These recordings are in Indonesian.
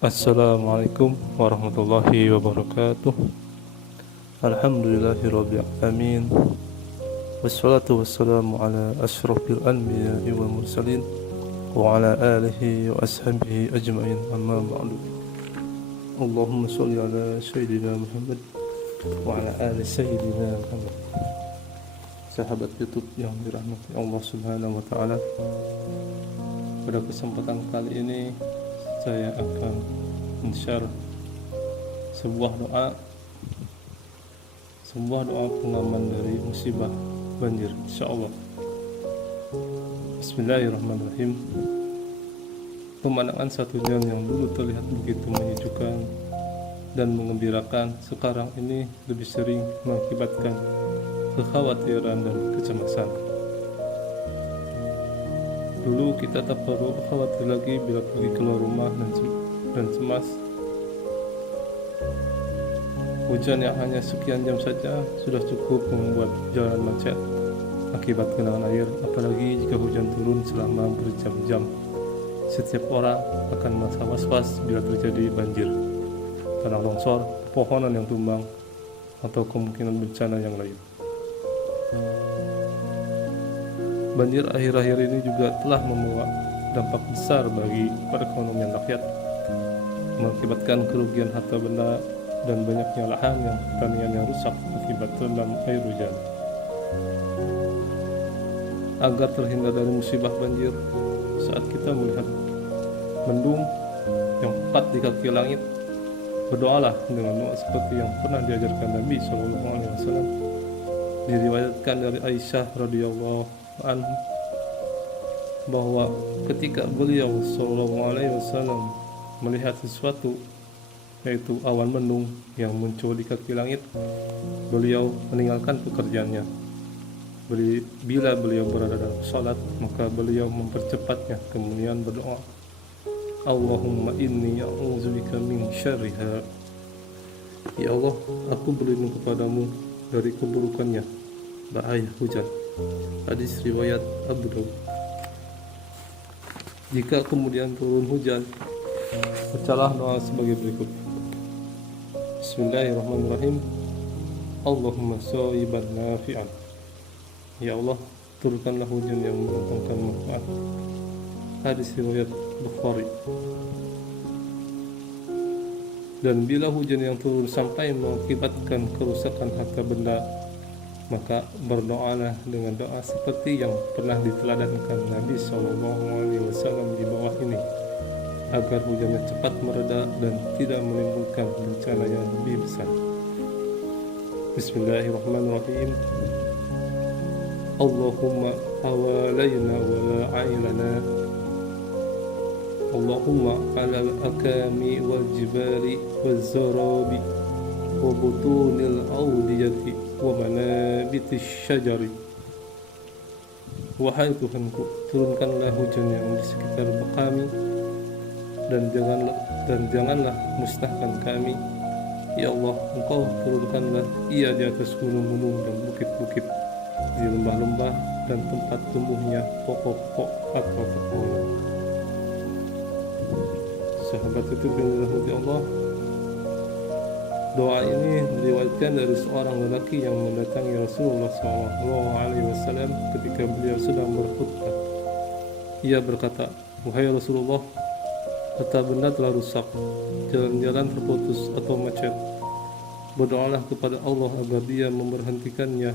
Assalamualaikum warahmatullahi wabarakatuh. Alhamdulillahirabbil alamin. Wassalatu wassalamu ala asyrafil anbiya'i wal mursalin wa ala alihi wa ashabihi ajmain. Amma ba'du. Allahumma shalli ala sayyidina Muhammad wa ala ali sayyidina Muhammad. Sahabat YouTube yang dirahmati Allah Subhanahu wa taala. Pada kesempatan kali ini saya akan men-share sebuah doa pengaman dari musibah banjir, insyaallah. Bismillahirrahmanirrahim. Pemandangan satu jam yang dulu terlihat begitu menyejukkan dan mengembirakan, sekarang ini lebih sering mengakibatkan kekhawatiran dan kecemasan. Dulu kita tak perlu khawatir lagi bila pergi keluar rumah dan cemas. Hujan yang hanya sekian jam saja sudah cukup membuat jalan macet akibat genangan air, apalagi jika hujan turun selama berjam-jam. Setiap orang akan merasa was-was bila terjadi banjir, tanah longsor, pepohonan yang tumbang, atau kemungkinan bencana yang lain. Banjir akhir-akhir ini juga telah membawa dampak besar bagi perekonomian rakyat, mengakibatkan kerugian harta benda dan banyaknya lahan yang pertanian yang rusak akibat terendam air hujan. Agar terhindar dari musibah banjir, saat kita melihat mendung yang tepat di kaki langit, berdoalah dengan doa seperti yang pernah diajarkan Nabi SAW. Diriwayatkan dari Aisyah radhiyallahu anha bahwa ketika beliau SAW melihat sesuatu, yaitu awan mendung yang muncul di kaki langit, beliau meninggalkan pekerjaannya. Bila beliau berada dalam salat, maka beliau mempercepatnya, kemudian berdoa, Allahumma inni a'udzubika min syarriha. Ya Allah, aku berlindung kepadamu dari keburukannya, bahaya hujan. Hadis riwayat Abu Daud. Jika kemudian turun hujan, bacalah doa sebagai berikut. Bismillahirrahmanirrahim. Allahumma shayyiban nafi'an. Ya Allah, turunkanlah hujan yang mendatangkan manfaat. Hadis riwayat Bukhari. Dan bila hujan yang turun sampai mengakibatkan kerusakan harta benda, maka berdoalah dengan doa seperti yang pernah diteladankan Nabi SAW di bawah ini, agar hujannya cepat mereda dan tidak menimbulkan bencana yang lebih besar. Bismillahirrahmanirrahim. Allahumma hawalayna wa la ailana. Allahumma ala al-akami wal jibali wal zarabi wa butunil awdiyati wa manabitis syajari. Wahai Tuhanku, turunkanlah hujan yang di sekitar kami, dan janganlah musnahkan kami. Ya Allah, Engkau turunkanlah ia di atas gunung-gunung dan bukit-bukit, di lembah-lembah dan tempat tumbuhnya pokok-pokok atau pepohonan. Sahabat itu dirahmati Allah, doa ini diriwayatkan dari seorang lelaki yang mendatangi Rasulullah SAW ketika beliau sedang berkhutbah. Ia berkata, wahai Rasulullah, harta benda telah rusak, jalan-jalan terputus atau macet. Berdoalah kepada Allah agar Dia memberhentikannya,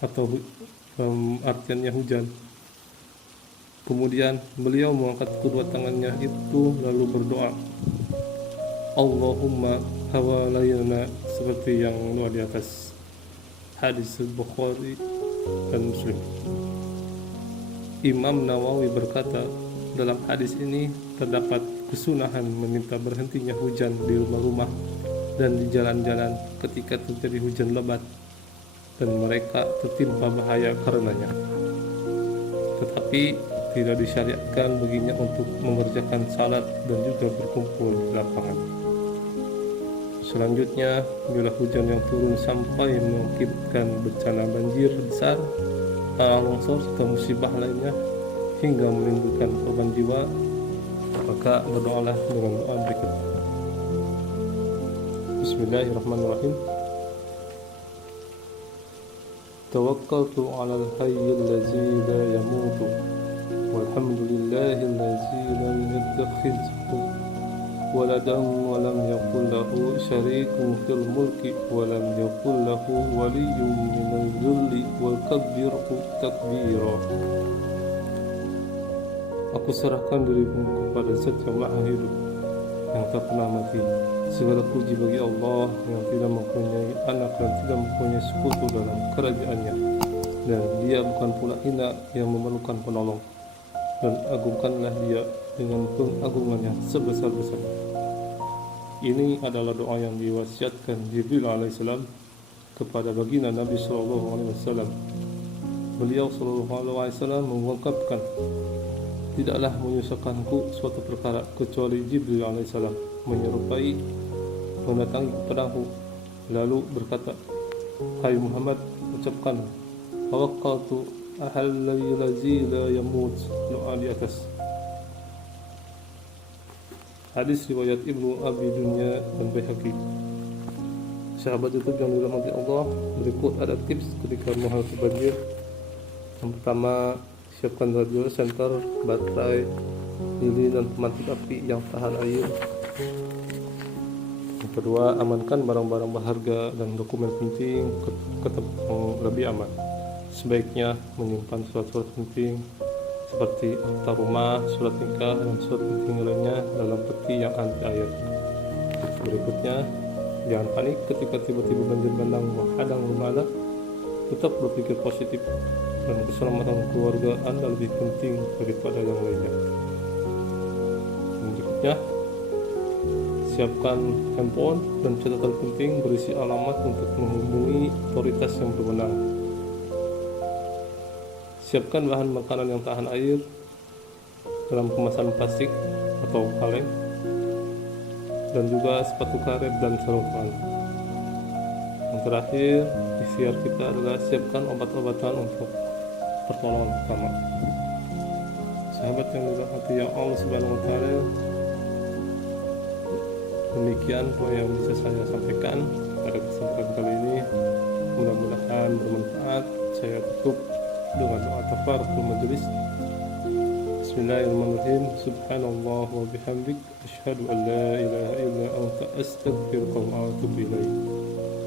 atau artiannya hujan. Kemudian beliau mengangkat kedua tangannya itu lalu berdoa, Allahumma hawalayna, seperti yang luar di atas. Hadis Bukhari dan Muslim. Imam Nawawi berkata, dalam hadis ini terdapat kesunahan meminta berhentinya hujan di rumah-rumah dan di jalan-jalan ketika terjadi hujan lebat dan mereka tertimpa bahaya karenanya. Tetapi tidak disyariatkan baginya untuk mengerjakan salat dan juga berkumpul di lapangan. Selanjutnya, bila hujan yang turun sampai mengakibatkan bencana banjir besar, tanah longsor serta musibah lainnya hingga menimbulkan korban jiwa, maka berdoalah dengan doa berikut. Bismillahirrahmanirrahim. Tawakkaltu 'alal hayyil ladzi la yamutu walhamdulillahi ladzi lam yattakhidh ولدا ولم يكن له شريك في الملك ولم يكن له ولي من الذل وكبره تكبيرا. Aku serahkan diriku kepada Zat yang Maha Hidup, yang tak pernah mati. Segala puji bagi Allah yang tidak mempunyai anak dan tidak mempunyai sekutu dalam kerajaannya, dan Dia bukan pula hina yang memerlukan penolong. Dan agungkanlah Dia dengan pengagungan yang sebesar-besarnya. Ini adalah doa yang diwasiatkan Jibril alaihissalam kepada baginda Nabi sallallahu alaihi wasallam. Beliau sallallahu alaihi wasallam mengungkapkan, tidaklah menyusahkanku suatu perkara kecuali Jibril alaihissalam menyerupai mendatangi kepadaku lalu berkata, hai Muhammad, ucapkan tawakkaltu alal ladzi la yamut, doa di atas. Hadis riwayat Ibnu Abi Dunya dan Baihaqi. Sahabat YouTube yang dirahmati Allah, berikut ada tips ketika menghadapi banjir. Yang pertama, siapkan radio center, baterai, lilin dan pemantik api yang tahan air. Yang kedua, amankan barang-barang berharga dan dokumen penting ke tempat yang lebih aman. Sebaiknya menyimpan surat-surat penting seperti akta rumah, surat nikah, dan surat penting lainnya dalam peti yang anti air. Berikutnya, jangan panik ketika tiba-tiba banjir bandang menghadang rumah Anda. Tetap berpikir positif, dan keselamatan keluarga Anda lebih penting daripada yang lainnya. Berikutnya, siapkan handphone dan catatan penting berisi alamat untuk menghubungi otoritas yang berwenang. Siapkan bahan makanan yang tahan air dalam kemasan plastik atau kaleng, dan juga sepatu karet dan sarung tangan. Yang terakhir, ikhtiar kita adalah siapkan obat-obatan untuk pertolongan pertama. Sahabat yang dirahmati yang Allah Subhanahu wa Ta'ala, demikian doa yang bisa saya sampaikan pada kesempatan kali ini. Mudah-mudahan bermanfaat. Saya tutup dengan doa tafaruqul majelis. Bismillahirrahmanirrahim. Subhanallah wa bihamdik, asyhadu an la ilaha illa anta, astaghfiruka wa atubu ilaik.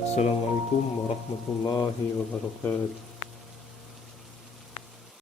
Assalamualaikum warahmatullahi wabarakatuh.